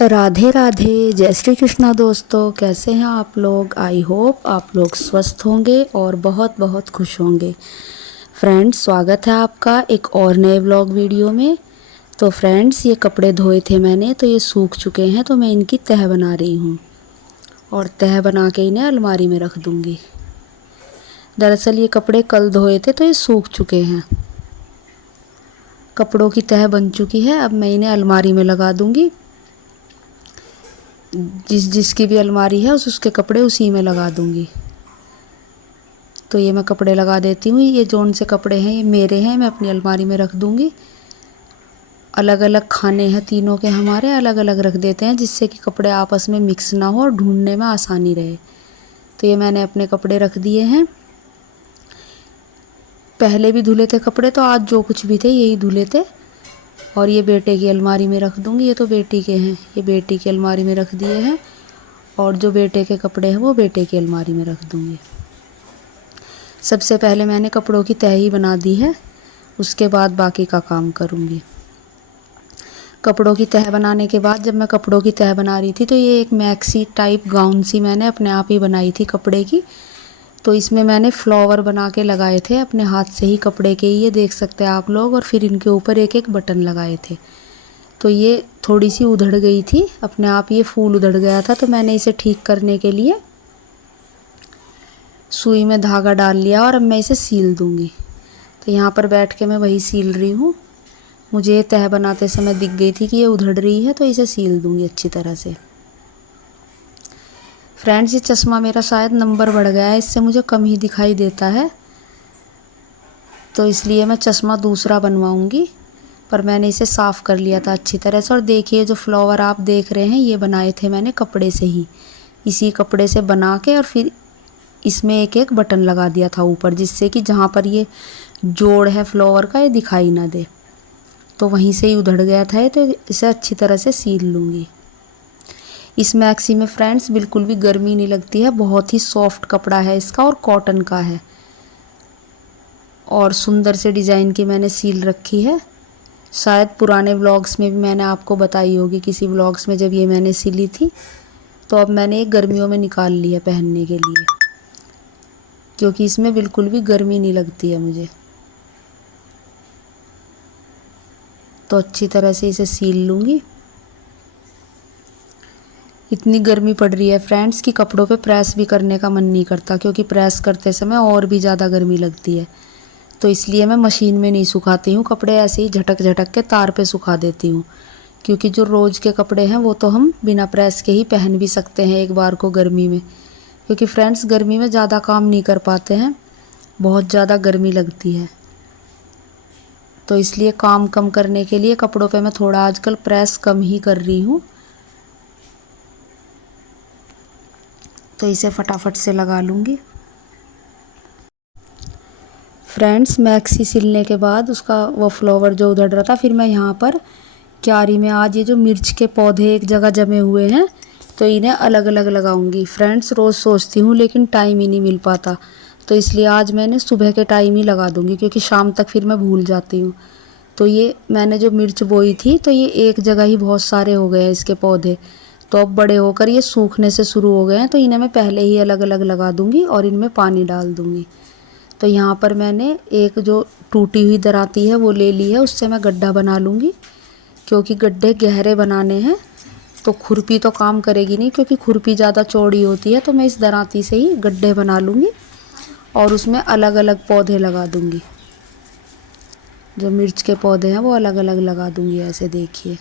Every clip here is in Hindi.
राधे राधे, जय श्री कृष्णा दोस्तों। कैसे हैं आप लोग? आई होप आप लोग स्वस्थ होंगे और बहुत बहुत खुश होंगे। फ्रेंड्स, स्वागत है आपका एक और नए व्लॉग वीडियो में। तो फ्रेंड्स, ये कपड़े धोए थे मैंने, तो ये सूख चुके हैं, तो मैं इनकी तह बना रही हूँ और तह बना के इन्हें अलमारी में रख दूँगी। दरअसल ये कपड़े कल धोए थे तो ये सूख चुके हैं। कपड़ों की तह बन चुकी है, अब मैं इन्हें अलमारी में लगा दूँगी। जिसकी भी अलमारी है उसके कपड़े उसी में लगा दूंगी। तो ये मैं कपड़े लगा देती हूँ। ये जोन से कपड़े हैं ये मेरे हैं, मैं अपनी अलमारी में रख दूंगी। अलग अलग खाने हैं तीनों के, हमारे अलग अलग रख देते हैं जिससे कि कपड़े आपस में मिक्स ना हो और ढूंढने में आसानी रहे। तो ये मैंने अपने कपड़े रख दिए हैं। पहले भी धुले थे कपड़े, तो आज जो कुछ भी थे यही धुले थे। और ये बेटे की अलमारी में रख दूंगी। ये तो बेटी के हैं, ये बेटी की अलमारी में रख दिए हैं। और जो बेटे के कपड़े हैं वो बेटे की अलमारी में रख दूंगी। सबसे पहले मैंने कपड़ों की तह ही बना दी है, उसके बाद बाकी का काम करूंगी। कपड़ों की तह बनाने के बाद जब मैं कपड़ों की तह बना रही थी तो ये एक मैक्सी टाइप गाउन सी मैंने अपने आप ही बनाई थी कपड़े की। तो इसमें मैंने फ्लावर बना के लगाए थे अपने हाथ से ही, कपड़े के ही, ये देख सकते हैं आप लोग। और फिर इनके ऊपर एक एक बटन लगाए थे। तो ये थोड़ी सी उधड़ गई थी, अपने आप ये फूल उधड़ गया था। तो मैंने इसे ठीक करने के लिए सुई में धागा डाल लिया और अब मैं इसे सील दूंगी। तो यहाँ पर बैठ के मैं वही सील रही हूँ। मुझे ये तह बनाते समय दिख गई थी कि ये उधड़ रही है, तो इसे सील दूंगी अच्छी तरह से। फ्रेंड्स, ये चश्मा मेरा शायद नंबर बढ़ गया है, इससे मुझे कम ही दिखाई देता है, तो इसलिए मैं चश्मा दूसरा बनवाऊंगी। पर मैंने इसे साफ़ कर लिया था अच्छी तरह से। और देखिए, जो फ्लावर आप देख रहे हैं ये बनाए थे मैंने कपड़े से ही, इसी कपड़े से बना के और फिर इसमें एक एक बटन लगा दिया था ऊपर, जिससे कि जहाँ पर ये जोड़ है फ्लावर का ये दिखाई ना दे। तो वहीं से ही उधड़ गया था, तो इसे अच्छी तरह से सील लूँगी। इस मैक्सी में फ्रेंड्स बिल्कुल भी गर्मी नहीं लगती है, बहुत ही सॉफ्ट कपड़ा है इसका और कॉटन का है। और सुंदर से डिज़ाइन की मैंने सील रखी है। शायद पुराने व्लॉग्स में भी मैंने आपको बताई होगी, किसी व्लॉग्स में जब ये मैंने सिली थी। तो अब मैंने एक गर्मियों में निकाल ली है पहनने के लिए, क्योंकि इसमें बिल्कुल भी गर्मी नहीं लगती है मुझे। तो अच्छी तरह से इसे सील लूँगी। इतनी गर्मी पड़ रही है फ्रेंड्स कि कपड़ों पे प्रेस भी करने का मन नहीं करता, क्योंकि प्रेस करते समय और भी ज़्यादा गर्मी लगती है। तो इसलिए मैं मशीन में नहीं सुखाती हूँ कपड़े, ऐसे ही झटक झटक के तार पे सुखा देती हूँ। क्योंकि जो रोज़ के कपड़े हैं वो तो हम बिना प्रेस के ही पहन भी सकते हैं एक बार को गर्मी में। क्योंकि फ्रेंड्स गर्मी में ज़्यादा काम नहीं कर पाते हैं, बहुत ज़्यादा गर्मी लगती है। तो इसलिए काम कम करने के लिए कपड़ों पे मैं थोड़ा आजकल प्रेस कम ही कर रही हूँ। तो इसे फटाफट से लगा लूँगी। फ्रेंड्स, मैक्सी सिलने के बाद उसका वो फ्लावर जो उधड़ रहा था, फिर मैं यहाँ पर क्यारी में आज ये जो मिर्च के पौधे एक जगह जमे हुए हैं तो इन्हें अलग अलग लगाऊंगी। फ्रेंड्स, रोज़ सोचती हूँ लेकिन टाइम ही नहीं मिल पाता, तो इसलिए आज मैंने सुबह के टाइम ही लगा दूँगी, क्योंकि शाम तक फिर मैं भूल जाती हूँ। तो ये मैंने जो मिर्च बोई थी तो ये एक जगह ही बहुत सारे हो गए हैं इसके पौधे। तो अब बड़े होकर ये सूखने से शुरू हो गए हैं, तो इन्हें मैं पहले ही अलग अलग लगा दूँगी और इनमें पानी डाल दूँगी। तो यहाँ पर मैंने एक जो टूटी हुई दराती है वो ले ली है, उससे मैं गड्ढा बना लूँगी। क्योंकि गड्ढे गहरे बनाने हैं तो खुरपी तो काम करेगी नहीं, क्योंकि खुरपी ज़्यादा चौड़ी होती है। तो मैं इस दराती से ही गड्ढे बना लूँगी और उसमें अलग अलग पौधे लगा दूँगी। जो मिर्च के पौधे हैं वो अलग अलग लगा दूँगी, ऐसे देखिए।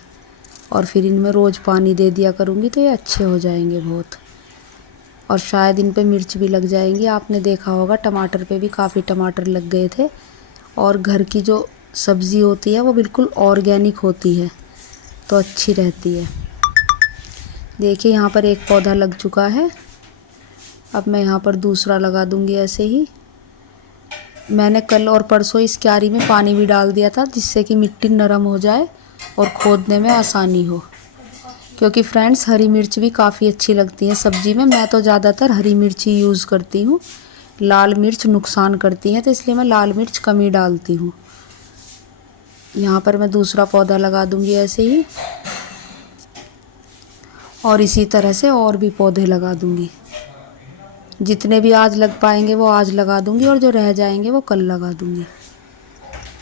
और फिर इनमें रोज़ पानी दे दिया करूँगी तो ये अच्छे हो जाएंगे बहुत। और शायद इन पे मिर्च भी लग जाएंगी। आपने देखा होगा टमाटर पे भी काफ़ी टमाटर लग गए थे। और घर की जो सब्ज़ी होती है वो बिल्कुल ऑर्गेनिक होती है, तो अच्छी रहती है। देखिए, यहाँ पर एक पौधा लग चुका है। अब मैं यहाँ पर दूसरा लगा दूँगी ऐसे ही। मैंने कल और परसों इस क्यारी में पानी भी डाल दिया था, जिससे कि मिट्टी नरम हो जाए और खोदने में आसानी हो। क्योंकि फ्रेंड्स, हरी मिर्च भी काफ़ी अच्छी लगती है सब्ज़ी में। मैं तो ज़्यादातर हरी मिर्च ही यूज़ करती हूँ, लाल मिर्च नुकसान करती है, तो इसलिए मैं लाल मिर्च कम ही डालती हूँ। यहाँ पर मैं दूसरा पौधा लगा दूँगी ऐसे ही। और इसी तरह से और भी पौधे लगा दूंगी। जितने भी आज लग पाएंगे वो आज लगा दूंगी और जो रह जाएंगे वो कल लगा दूंगी।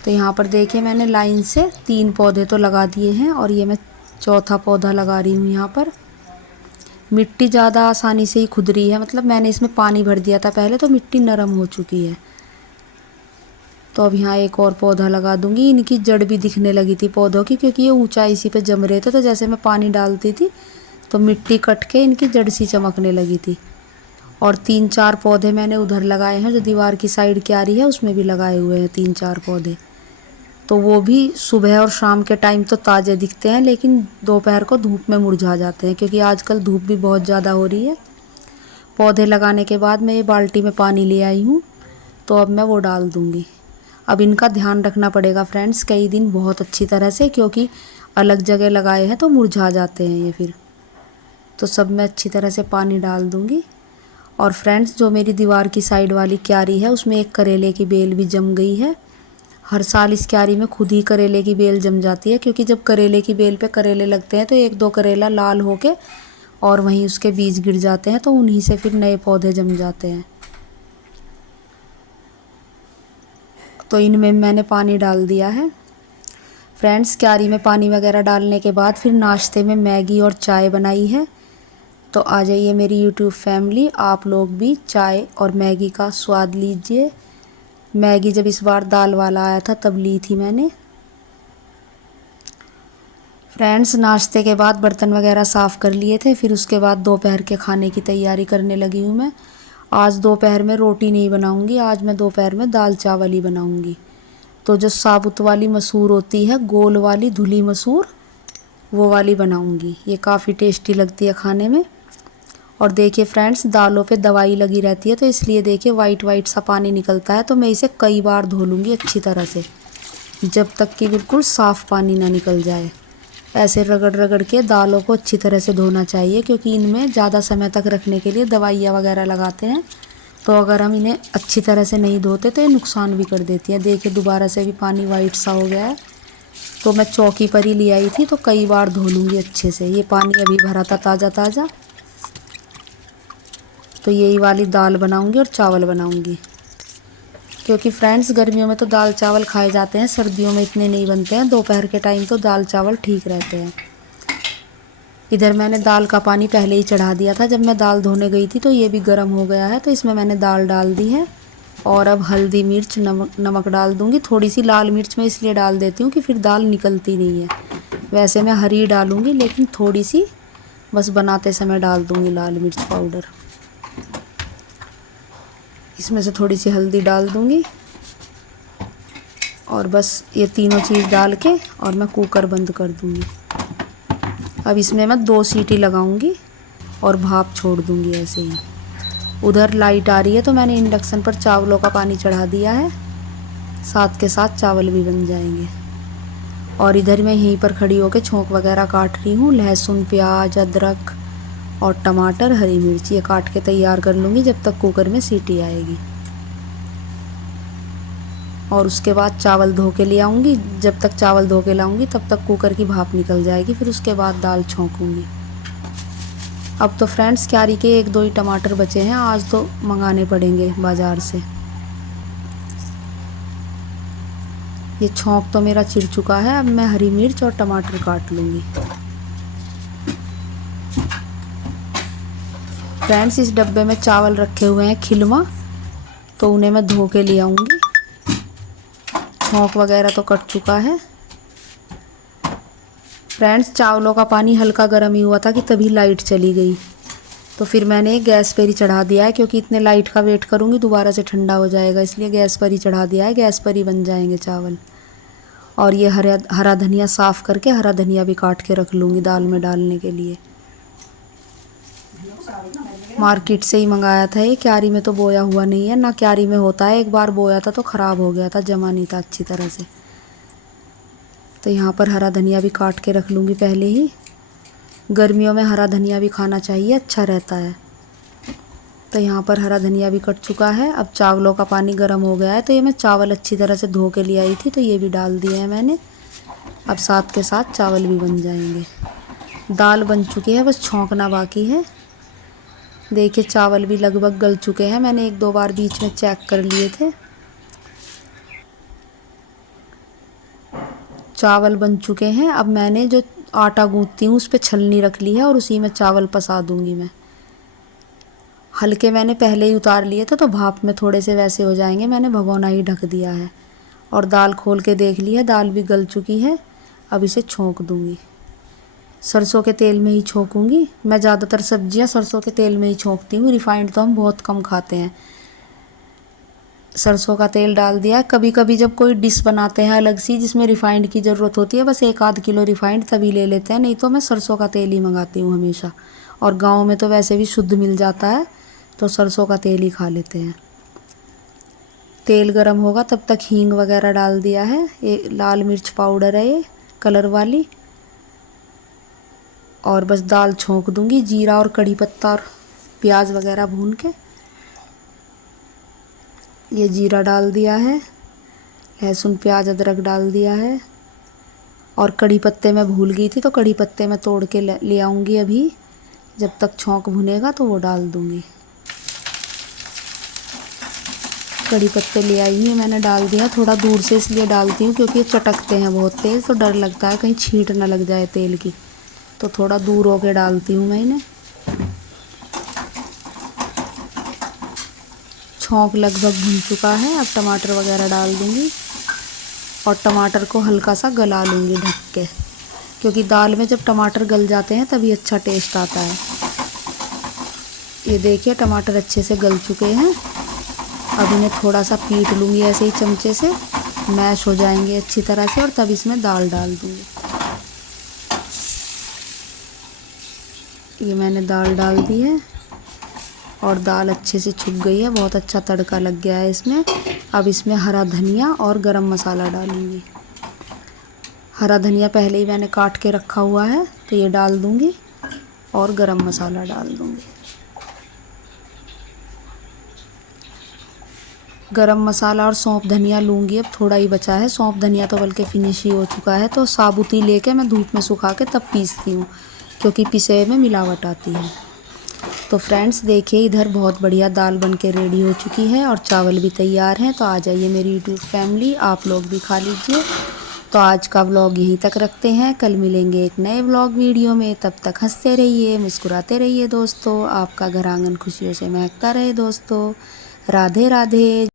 तो यहाँ पर देखिए मैंने लाइन से 3 पौधे तो लगा दिए हैं और ये मैं चौथा पौधा लगा रही हूँ। यहाँ पर मिट्टी ज़्यादा आसानी से ही खुद रही है, मतलब मैंने इसमें पानी भर दिया था पहले तो मिट्टी नरम हो चुकी है। तो अब यहाँ एक और पौधा लगा दूंगी। इनकी जड़ भी दिखने लगी थी पौधों की, क्योंकि ये ऊंचाई सी पे जम रहे थे, तो जैसे मैं पानी डालती थी तो मिट्टी कट के इनकी जड़ सी चमकने लगी थी। और 3-4 पौधे मैंने उधर लगाए हैं, जो दीवार की साइड क्यारी है उसमें भी लगाए हुए हैं 3-4 पौधे। तो वो भी सुबह और शाम के टाइम तो ताज़े दिखते हैं, लेकिन दोपहर को धूप में मुरझा जाते हैं, क्योंकि आजकल धूप भी बहुत ज़्यादा हो रही है। पौधे लगाने के बाद मैं ये बाल्टी में पानी ले आई हूँ, तो अब मैं वो डाल दूँगी। अब इनका ध्यान रखना पड़ेगा फ्रेंड्स कई दिन बहुत अच्छी तरह से, क्योंकि अलग जगह लगाए हैं तो मुरझा जाते हैं ये फिर। तो सब मैं अच्छी तरह से पानी डाल दूँगी। और फ्रेंड्स जो मेरी दीवार की साइड वाली क्यारी है उसमें एक करेले की बेल भी जम गई है। हर साल इस क्यारी में खुद ही करेले की बेल जम जाती है, क्योंकि जब करेले की बेल पे करेले लगते हैं तो 1-2 करेला लाल होके और वहीं उसके बीज गिर जाते हैं, तो उन्हीं से फिर नए पौधे जम जाते हैं। तो इनमें मैंने पानी डाल दिया है। फ्रेंड्स क्यारी में पानी वगैरह डालने के बाद फिर नाश्ते में मैगी और चाय बनाई है। तो आ जाइए मेरी यूट्यूब फैमिली, आप लोग भी चाय और मैगी का स्वाद लीजिए। मैगी जब इस बार दाल वाला आया था तब ली थी मैंने। फ्रेंड्स नाश्ते के बाद बर्तन वगैरह साफ़ कर लिए थे, फिर उसके बाद दोपहर के खाने की तैयारी करने लगी हूँ मैं। आज दोपहर में रोटी नहीं बनाऊँगी, आज मैं दोपहर में दाल चावल ही बनाऊँगी। तो जो साबुत वाली मसूर होती है, गोल वाली धुली मसूर, वो वाली बनाऊँगी। ये काफ़ी टेस्टी लगती है खाने में। और देखिए फ्रेंड्स दालों पे दवाई लगी रहती है, तो इसलिए देखिए वाइट वाइट सा पानी निकलता है। तो मैं इसे कई बार धो लूँगी अच्छी तरह से, जब तक कि बिल्कुल साफ़ पानी ना निकल जाए। ऐसे रगड़ रगड़ के दालों को अच्छी तरह से धोना चाहिए, क्योंकि इनमें ज़्यादा समय तक रखने के लिए दवाइयाँ वगैरह लगाते हैं। तो अगर हम इन्हें अच्छी तरह से नहीं धोते तो ये नुकसान भी कर देती है। देखिए दोबारा से भी पानी वाइट सा हो गया है। तो मैं चौकी पर ही ले आई थी, तो कई बार धो लूँगी अच्छे से। ये पानी अभी भरा था ताज़ा ताज़ा। तो यही वाली दाल बनाऊँगी और चावल बनाऊँगी, क्योंकि फ्रेंड्स गर्मियों में तो दाल चावल खाए जाते हैं, सर्दियों में इतने नहीं बनते हैं। दोपहर के टाइम तो दाल चावल ठीक रहते हैं। इधर मैंने दाल का पानी पहले ही चढ़ा दिया था, जब मैं दाल धोने गई थी, तो ये भी गर्म हो गया है। तो इसमें मैंने दाल डाल दी है और अब हल्दी मिर्च नमक डाल दूँगी। थोड़ी सी लाल मिर्च मैं इसलिए डाल देती हूँ कि फिर दाल निकलती नहीं है। वैसे मैं हरी डालूँगी, लेकिन थोड़ी सी बस बनाते समय डाल दूँगी लाल मिर्च पाउडर। इसमें से थोड़ी सी हल्दी डाल दूँगी और बस ये तीनों चीज़ डाल के और मैं कुकर बंद कर दूँगी। अब इसमें मैं 2 सीटी लगाऊँगी और भाप छोड़ दूँगी ऐसे ही। उधर लाइट आ रही है, तो मैंने इंडक्शन पर चावलों का पानी चढ़ा दिया है, साथ के साथ चावल भी बन जाएंगे। और इधर मैं यहीं पर खड़ी होकर छोंक वगैरह काट रही हूँ। लहसुन, प्याज, अदरक और टमाटर, हरी मिर्च ये काट के तैयार कर लूँगी जब तक कुकर में सीटी आएगी। और उसके बाद चावल धो के ले आऊँगी। जब तक चावल धो के लाऊँगी तब तक कुकर की भाप निकल जाएगी, फिर उसके बाद दाल छौंकूँगी। अब तो फ्रेंड्स क्यारी के 1-2 ही टमाटर बचे हैं, आज तो मंगाने पड़ेंगे बाज़ार से। ये छौंक तो मेरा चिर चुका है, अब मैं हरी मिर्च और टमाटर काट लूँगी। फ्रेंड्स इस डब्बे में चावल रखे हुए हैं खिलवा, तो उन्हें मैं धो के ले आऊँगी। छौंक वगैरह तो कट चुका है। फ्रेंड्स चावलों का पानी हल्का गर्म ही हुआ था कि तभी लाइट चली गई, तो फिर मैंने गैस पर ही चढ़ा दिया है, क्योंकि इतने लाइट का वेट करूँगी दोबारा से ठंडा हो जाएगा, इसलिए गैस पर ही चढ़ा दिया है। गैस पर ही बन जाएंगे चावल। और ये हरा धनिया साफ़ करके हरा धनिया भी काट के रख लूँगी दाल में डालने के लिए। मार्केट से ही मंगाया था ये, क्यारी में तो बोया हुआ नहीं है ना, क्यारी में होता है। एक बार बोया था तो ख़राब हो गया था, जमा नहीं था अच्छी तरह से। तो यहाँ पर हरा धनिया भी काट के रख लूँगी पहले ही। गर्मियों में हरा धनिया भी खाना चाहिए, अच्छा रहता है। तो यहाँ पर हरा धनिया भी कट चुका है। अब चावलों का पानी गर्म हो गया है, तो ये मैं चावल अच्छी तरह से धो के ले आई थी, तो ये भी डाल दिए हैं मैंने। अब साथ के साथ चावल भी बन जाएंगे। दाल बन चुकी है, बस छौंकना बाकी है। देखिए चावल भी लगभग गल चुके हैं, मैंने एक दो बार बीच में चेक कर लिए थे। चावल बन चुके हैं। अब मैंने जो आटा गूंथती हूँ उस पर छलनी रख ली है और उसी में चावल पसा दूंगी मैं। हल्के मैंने पहले ही उतार लिए थे तो भाप में थोड़े से वैसे हो जाएंगे, मैंने भगोना ही ढक दिया है। और दाल खोल के देख ली है, दाल भी गल चुकी है। अब इसे छौंक दूंगी, सरसों के तेल में ही छौंकूंगी। मैं ज़्यादातर सब्जियां सरसों के तेल में ही छौंकती हूँ, रिफाइंड तो हम बहुत कम खाते हैं। सरसों का तेल डाल दिया। कभी कभी जब कोई डिश बनाते हैं अलग सी जिसमें रिफाइंड की ज़रूरत होती है, बस 1 आध किलो रिफाइंड तभी ले लेते हैं, नहीं तो मैं सरसों का तेल ही मंगाती हूँ हमेशा। और गाँव में तो वैसे भी शुद्ध मिल जाता है, तो सरसों का तेल ही खा लेते हैं। तेल गरम होगा तब तक हींग वगैरह डाल दिया है। ये लाल मिर्च पाउडर है ये कलर वाली। और बस दाल छौंक दूंगी, जीरा और कड़ी पत्ता और प्याज वगैरह भून के। ये जीरा डाल दिया है, लहसुन प्याज अदरक डाल दिया है। और कड़ी पत्ते मैं भूल गई थी, तो कड़ी पत्ते मैं तोड़ के ले आऊँगी अभी। जब तक छौंक भुनेगा तो वो डाल दूँगी। कड़ी पत्ते ले आई हैं मैंने, डाल दिया। थोड़ा दूर से इसलिए डालती हूँ क्योंकि ये चटकते हैं बहुत तेज़, तो डर लगता है कहीं छींट ना लग जाए तेल की, तो थोड़ा दूर होके डालती हूँ मैं इन्हें। छौंक लगभग भुन चुका है, अब टमाटर वगैरह डाल दूँगी। और टमाटर को हल्का सा गला लूँगी ढक के, क्योंकि दाल में जब टमाटर गल जाते हैं तभी अच्छा टेस्ट आता है। ये देखिए टमाटर अच्छे से गल चुके हैं। अब इन्हें थोड़ा सा पीट लूँगी ऐसे ही चमचे से, मैश हो जाएंगे अच्छी तरह से, और तब इसमें दाल डाल दूँगी। ये मैंने दाल डाल दी है और दाल अच्छे से छुप गई है, बहुत अच्छा तड़का लग गया है इसमें। अब इसमें हरा धनिया और गरम मसाला डालूँगी। हरा धनिया पहले ही मैंने काट के रखा हुआ है, तो ये डाल दूँगी और गरम मसाला डाल दूँगी। गरम मसाला और सौंफ धनिया लूँगी, अब थोड़ा ही बचा है। सौंफ धनिया तो बल्कि फिनिश ही हो चुका है, तो साबुत ही लेके मैं धूप में सुखा के तब पीसती हूँ, क्योंकि पिसे में मिलावट आती है। तो फ्रेंड्स देखिए इधर बहुत बढ़िया दाल बन के रेडी हो चुकी है और चावल भी तैयार हैं। तो आ जाइए मेरी यूट्यूब फैमिली, आप लोग भी खा लीजिए। तो आज का व्लॉग यहीं तक रखते हैं, कल मिलेंगे एक नए व्लॉग वीडियो में। तब तक हंसते रहिए, मुस्कुराते रहिए दोस्तों। आपका घर आंगन खुशियों से महकता रहे दोस्तों। राधे राधे।